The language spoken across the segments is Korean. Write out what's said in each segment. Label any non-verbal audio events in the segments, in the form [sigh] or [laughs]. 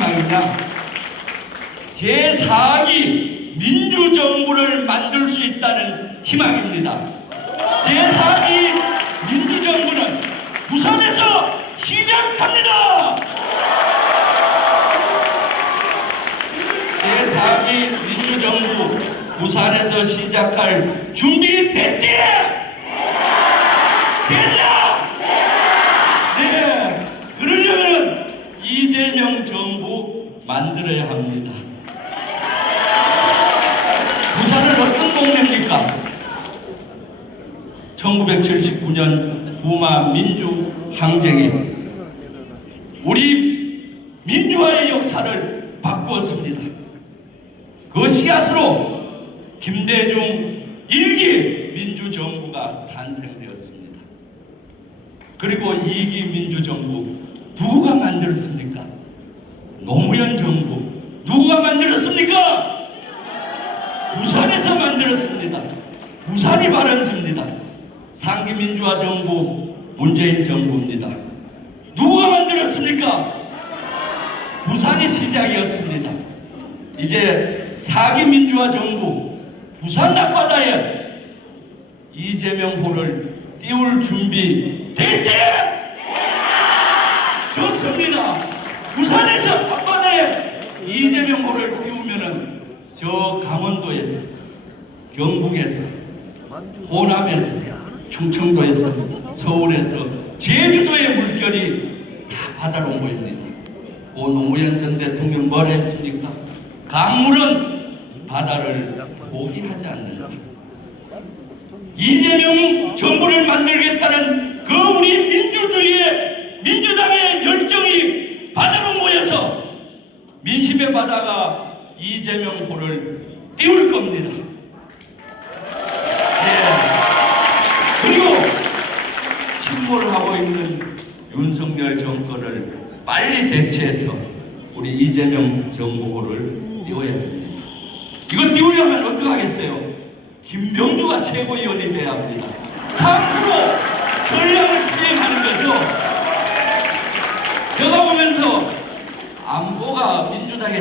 희망이냐? 제4기 민주정부를 만들 수 있다는 희망입니다. 제4기 민주정부는 부산에서 시작합니다. 제4기 민주정부 부산에서 시작할 준비 됐지? 됐냐? 네. 그러려면 이재명 정부 만들어야 합니다. 부산은 어떤 동네입니까? 1979년 부마 민주 항쟁에 우리 민주화의 역사를 바꾸었습니다. 그 씨앗으로 김대중 일기 민주정부가 탄생되었습니다. 그리고 2기 민주정부 누가 만들었습니까? 노무현 정부 누가 만들었습니까? 부산에서 만들었습니다. 부산이 발원지입니다. 상기 민주화 정부 문재인 정부입니다. 누가 만들었습니까? 부산이 시작이었습니다. 이제 사기 민주화 정부 부산 앞바다에 이재명호를 띄울 준비 됐지? 좋습니다. 부산에서 앞바다에 이재명호를 띄우면은 저 강원도에서 경북에서 호남에서 충청도에서 서울에서 제주도의 물결이 다 바다로 모입니다. 오 노무현 전 대통령 뭐라 했습니까? 강물은 바다를 포기하지 않는다. 이재명 정부를 만들겠다는 그 우리 민주주의의 민주당의 열정이 바다로 모여서 민심의 바다가 이재명호를 띄울 겁니다. 예. 그리고 침몰을 하고 있는 윤석열 정권을 빨리 대체해서 우리 이재명 정부를 띄워야 됩니다. 이거 띄우려면 어떻게 하겠어요? 김병주가 최고위원이 돼야 합니다. 3% 전략을 수행하는 거죠. 제가 보면서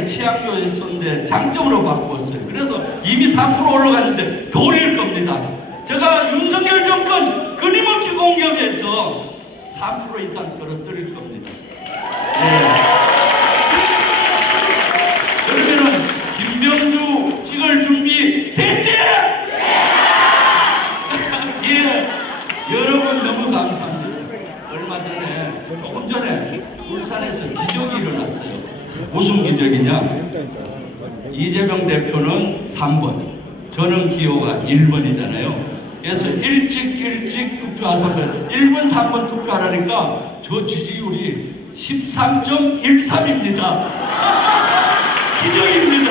취약도 있었는데 장점으로 바꾸었어요. 그래서 이미 3% 올라갔는데 더 올릴 겁니다. 제가 윤석열 정권 끊임없이 공격해서 3% 이상 떨어뜨릴 겁니다. 예. 그러면은 김병주 찍을 준비 됐지? [laughs] 예. 여러분 너무 감사합니다. 얼마 전에 조금 전에 울산에서 기적이 일어났어요. 무슨 기적이냐? 이재명 대표는 3번, 저는 기호가 1번이잖아요. 그래서 일찍 일찍 투표하서 1번, 3번 투표하라니까 저 지지율이 13.13입니다. 기적입니다.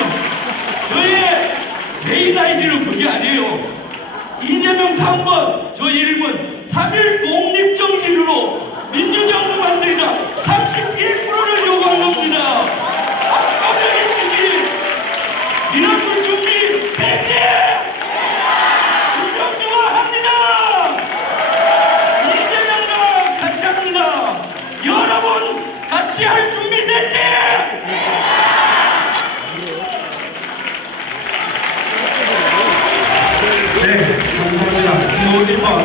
저의 메인 아이디는 그게 아니에요. 이재명 3번, 저 1번, 3일 독립정신 Льва.